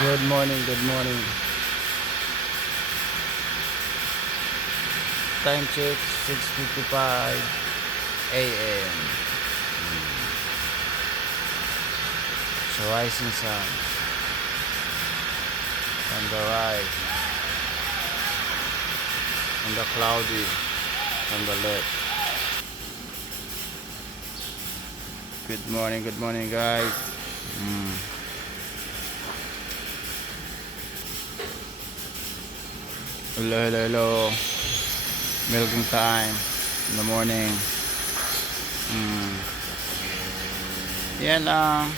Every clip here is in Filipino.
Good morning, good morning. Time check 6:55 a.m. So rising sun on the right, on the cloudy on the left. Good morning guys. Hello, hello, hello. Milking time in the morning. Yan lang.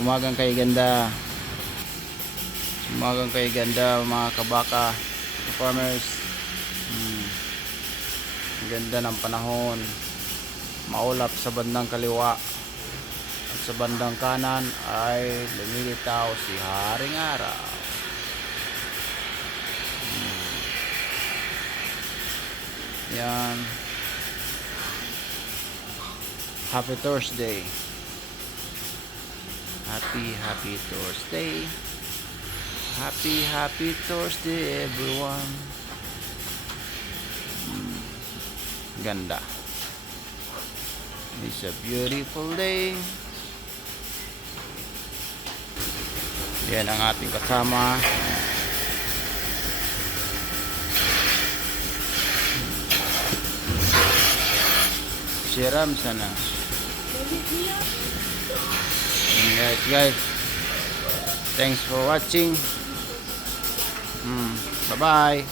Umagang kay ganda. Umagang kay ganda mga kabaka, farmers. Ang ganda ng panahon. Maulap sa bandang kaliwa. At sa bandang kanan ay lumilitaw si Haring Araw. Yan. Happy Thursday. Happy Thursday. Happy Thursday everyone. Ganda. It's a beautiful day. Yan ang ating kasama. Siram sana. Guys, thanks for watching. Bye bye.